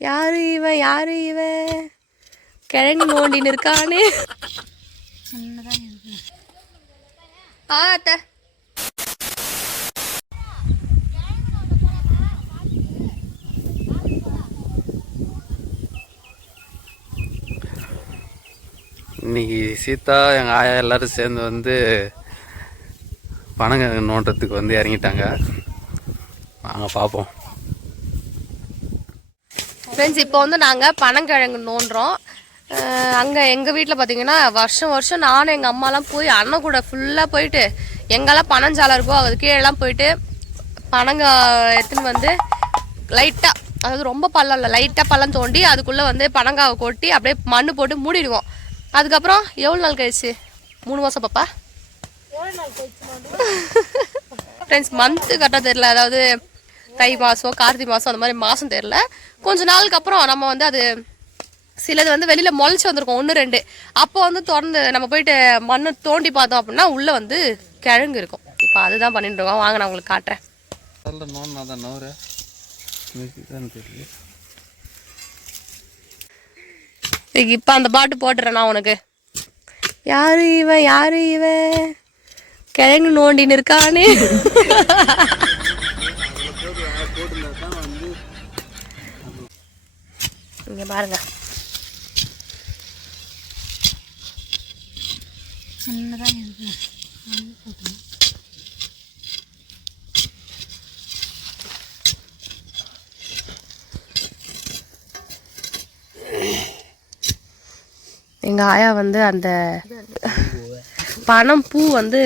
யாரு இவன் யாரு இவன் கிழங்கு நோண்டின்னு இருக்கானே. ஆ அத்தை. இன்னைக்கு சீதா எங்கள் ஆயா எல்லோரும் சேர்ந்து வந்து பனங்க நோண்டுறதுக்கு வந்து இறங்கிட்டாங்க. வாங்க பார்ப்போம் ஃப்ரெண்ட்ஸ் இப்போ வந்து நாங்கள் பனங்கிழங்கு நோண்டுறோம் அங்கே எங்கள் வீட்டில் பார்த்தீங்கன்னா வருஷம் வருஷம் நானும் எங்கள் அம்மாலாம் போய் அண்ணன் கூட ஃபுல்லாக போயிட்டு எங்கெல்லாம் பனஞ்சாலம் இருக்கோ அது கீழெல்லாம் போயிட்டு பனங்க எடுத்துன்னு வந்து லைட்டாக அதாவது ரொம்ப பள்ளம் இல்லை லைட்டாக பள்ளம் தோண்டி அதுக்குள்ளே வந்து பனங்காவை கொட்டி அப்படியே மண் போட்டு மூடிடுவோம். அதுக்கப்புறம் எவ்வளோ நாள் கழிச்சு? மூணு மாதம் பாப்பா ஃப்ரெண்ட்ஸ் மந்த்து கரெக்டாக தெரில அதாவது தை மாதம் கார்த்திகை மாதம் அந்த மாதிரி மாதம் தெரில கொஞ்ச நாளுக்கு அப்புறம் நம்ம வந்து அது சிலது வந்து வெளியில் முளைச்சி வந்திருக்கும் ஒன்று ரெண்டு. அப்போ வந்து திறந்து நம்ம போயிட்டு மண்ணை தோண்டி பார்த்தோம் அப்படின்னா உள்ளே வந்து கிழங்கு இருக்கும். இப்போ அதுதான் பண்ணிட்டு இருக்கோம். வாங்க நான் உங்களுக்கு காட்டுறேன். இப்போ அந்த பாட்டு போட்டுறேன் நான் உனக்கு. யாரு இவன் யாரு இவன் கிழங்கு நோண்டின்னு இருக்கானே இங்க பாருங்க. எங்க ஆயா வந்து அந்த பணம் பூ வந்து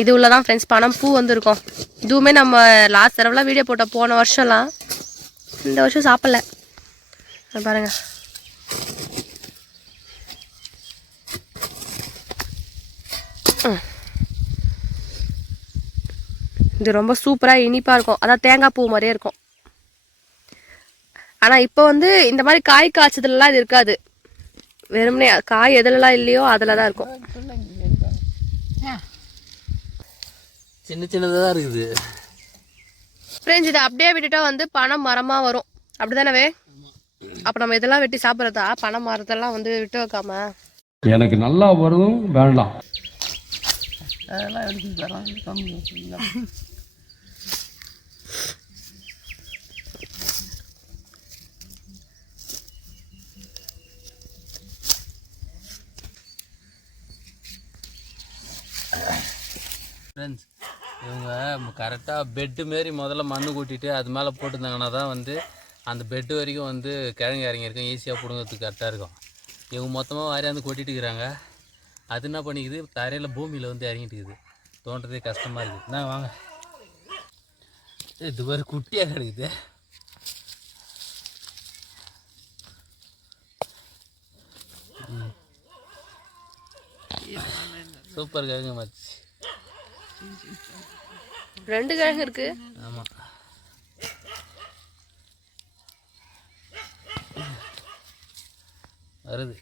இது உள்ளதான் ஃப்ரெண்ட்ஸ் பணம் பூ வந்து இருக்கும். இதுவுமே நம்ம லாஸ்ட் தடவைலாம் வீடியோ போட்ட போன வருஷம்லாம் இந்த வருஷம் சாப்பிடல. இங்க பாருங்க ம். இது ரொம்ப சூப்பராக இனிப்பாக இருக்கும். அதான் தேங்காய் பூ மாதிரியே இருக்கும். ஆனால் இப்போ வந்து இந்த மாதிரி காய் காய்ச்சதுலலாம் இது இருக்காது. வெறுமனே காய் எதுலலாம் இல்லையோ அதில் தான் இருக்கும். சின்ன சின்னதாக தான் இருக்குது. ஃப்ரெண்ட்ஸ் இதை அப்படியே விட்டுட்டா வந்து பணம் மரமாக வரும். அப்படி தானவே அப்போ நம்ம இதெல்லாம் வெட்டி சாப்பிட்றதா? பணம் மரத்தெல்லாம் வந்து விட்டு வைக்காம? எனக்கு நல்லா வரும் வேண்டாம். அதெல்லாம் எடுத்து தரோம் கம்மி ஃப்ரெண்ட்ஸ் இவங்க கரெக்டாக பெட்டு மாரி முதல்ல மண்ணு கூட்டிட்டு அது மேலே போட்டிருந்தாங்கன்னா தான் வந்து அந்த பெட்டு வரைக்கும் வந்து கிழங்கு இறங்கியிருக்கும். ஈஸியாக பிடுங்கிறதுக்கு கரெக்டாக இருக்கும். இவங்க மொத்தமாக வாரியாந்து கொட்டிட்டு இருக்கிறாங்க. அது என்ன பண்ணிக்குது? தரையில் பூமியில் வந்து இறங்கிட்டு இருக்குது தோன்றதே கஷ்டமாக இருக்குது நான் வாங்க. இது ஒரு குட்டியாக கிடக்குது. சூப்பர் கிழங்கு மாச்சு. ரெண்டு கிழங்கு இருக்கு. ஆமாம் வருது.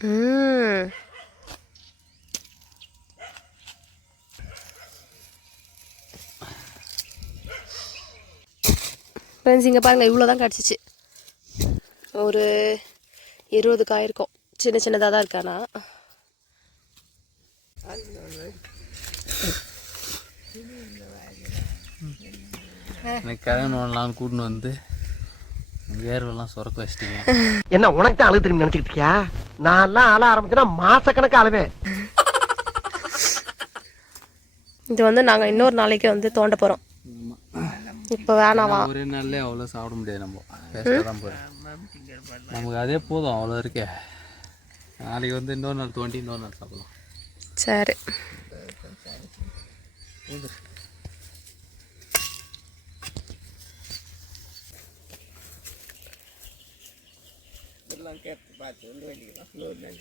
ம் ஃப்ரெண்ட்ஸ் இங்கே பாருங்கள் இவ்வளோ தான் கிடச்சிச்சு. ஒரு இருபது காய் இருக்கும் சின்ன சின்னதாக தான் இருக்கானா எனக்கு கூட்டின்னு வந்து வேர்வெல்லாம் சுரக்க வச்சிட்டீங்க. என்ன உனக்கு தான் அழுகு திரும்பி நினைச்சிட்டு இருக்கியா? நான் எல்லாம் அழ ஆரம்பிச்சேன்னா மாசக்கணக்கு அழுவேன். இது வந்து நாங்கள் இன்னொரு நாளைக்கு வந்து தோண்ட போகிறோம் இப்போ வேணாவா ஒரே நாள்லேயே அவ்வளோ சாப்பிட முடியாது நம்ம. வேஸ்ட்டாக தான் போகிறோம் நமக்கு அதே போதும் அவ்வளோ இருக்கே. நாளைக்கு வந்து இன்னொரு நாள் தோண்டி இன்னொரு நாள் சாப்பிடலாம். சரி. கேட்டு பார்த்து வந்து வேண்டிக்கலாம்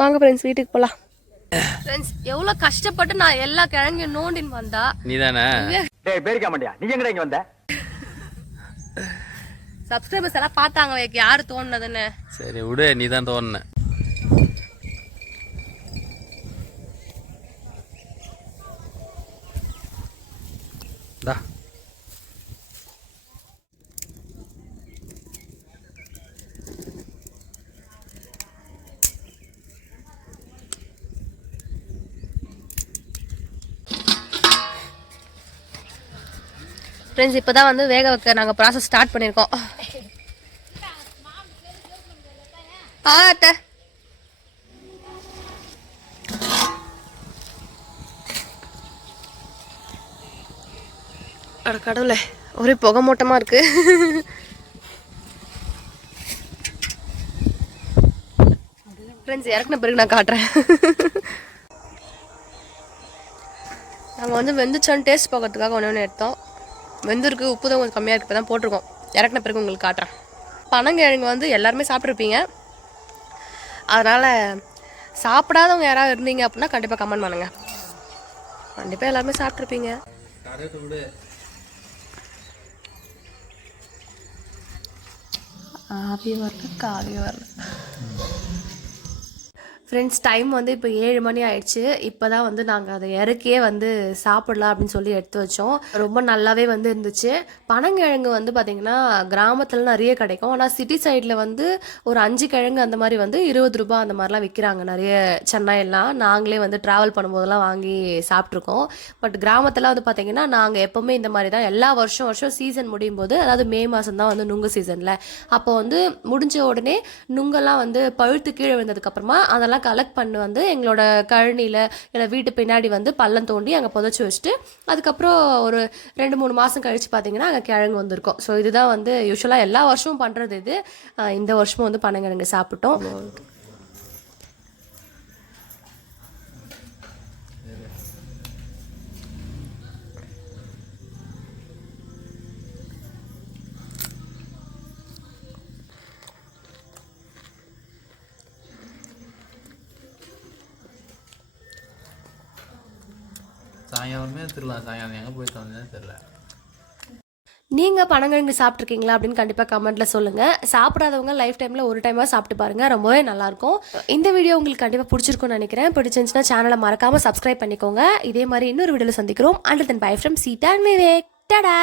வாங்க ஃப்ரெண்ட்ஸ் வீட்டுக்கு போகலாம் ஃப்ரெண்ட்ஸ் எவ்வளோ கஷ்டப்பட்டு நான் எல்லா கிழங்கையும் நோண்டின்னு வந்தா? நீ தானே டேய் பேரிக்க மாட்டியா நீ எங்கடா இங்க வந்த? சப்ஸ்கிரைபர்ஸ் எல்லாம் பார்த்தாங்க யாரு தோணுனதுன்னு. சரி விடு நீ தான் தோணுன. ஃப்ரெண்ட்ஸ் இப்போ தான் வந்து வேக வைக்க நாங்கள் ப்ராசஸ் ஸ்டார்ட் பண்ணியிருக்கோம் ஆ அத்தை. அட கடவுளே ஒரே புகை மூட்டமாக இருக்கு. ஃப்ரெண்ட்ஸ் இறக்குன பிறகு நான் காட்டுறேன். நாங்கள் வந்து வெந்துச்சான்னு டேஸ்ட் பார்க்கறதுக்காக ஒன்று ஒன்று எடுத்தோம். வெந்திருக்கு உப்பு தான் கொஞ்சம் கம்மியாக இருக்குது இப்போ தான் போட்டிருக்கோம். இறக்குன பிறகு உங்களுக்கு காட்டுறேன். பனங்கிழங்கு வந்து எல்லாருமே சாப்பிட்ருப்பீங்க அதனால் சாப்பிடாதவங்க யாராவது இருந்தீங்க அப்படின்னா கண்டிப்பாக கமெண்ட் பண்ணுங்கள் கண்டிப்பாக எல்லாருமே சாப்பிட்ருப்பீங்க ஆவி வரல காவி வரல ஃப்ரெண்ட்ஸ் டைம் வந்து இப்போ ஏழு மணி ஆயிடுச்சு. இப்போ தான் வந்து நாங்கள் அதை இறக்கியே வந்து சாப்பிடலாம் அப்படின்னு சொல்லி எடுத்து வச்சோம். ரொம்ப நல்லாவே வந்து இருந்துச்சு. பனங்கிழங்கு வந்து பார்த்திங்கன்னா கிராமத்தில் நிறைய கிடைக்கும். ஆனால் சிட்டி சைடில் வந்து ஒரு அஞ்சு கிழங்கு அந்த மாதிரி வந்து இருபது ரூபா அந்த மாதிரிலாம் விற்கிறாங்க நிறைய சென்னையெல்லாம். நாங்களே வந்து ட்ராவல் பண்ணும்போதெல்லாம் வாங்கி சாப்பிட்ருக்கோம் பட் கிராமத்தில் வந்து பார்த்திங்கன்னா நாங்கள் எப்போவுமே இந்த மாதிரி தான். எல்லா வருஷம் வருஷம் சீசன் முடியும் போது அதாவது மே மாதம் தான் வந்து நுங்கு சீசனில் அப்போ வந்து முடிஞ்ச உடனே நுங்கெல்லாம் வந்து பழுத்து கீழே விழுந்ததுக்கப்புறமா அதெல்லாம் கலெக்ட் பண்ணி வந்து எங்களோட கழனியில் இல்லை வீட்டு பின்னாடி வந்து பள்ளம் தோண்டி அங்கே புதைச்சி வச்சுட்டு அதுக்கப்புறம் ஒரு ரெண்டு மூணு மாதம் கழித்து பார்த்தீங்கன்னா அங்கே கிழங்கு வந்திருக்கும். ஸோ இதுதான் வந்து யூஸ்வலாக எல்லா வருஷமும் பண்ணுறது இது. இந்த வருஷமும் வந்து பனங்கிழங்கு சாப்பிட்டோம். சாயங்காலமே திருவிழா சாயங்காலம் எங்கே போய் தந்தேன்னு தெரில நீங்கள் பனங்கிழங்கு சாப்பிட்ருக்கீங்களா அப்படின்னு கண்டிப்பாக கமெண்ட்டில் சொல்லுங்கள் சாப்பிடாதவங்க லைஃப் டைமில் ஒரு டைமாக சாப்பிட்டு பாருங்கள் ரொம்பவே நல்லாயிருக்கும். இந்த வீடியோ உங்களுக்கு கண்டிப்பாக பிடிச்சிருக்கும்னு நினைக்கிறேன். பிடிச்சிருந்துச்சுன்னா சேனலை மறக்காமல் சப்ஸ்கிரைப் பண்ணிக்கோங்க. இதே மாதிரி இன்னொரு வீடியோவில் சந்திக்கிறோம். Under then bye from seat and Vivek tata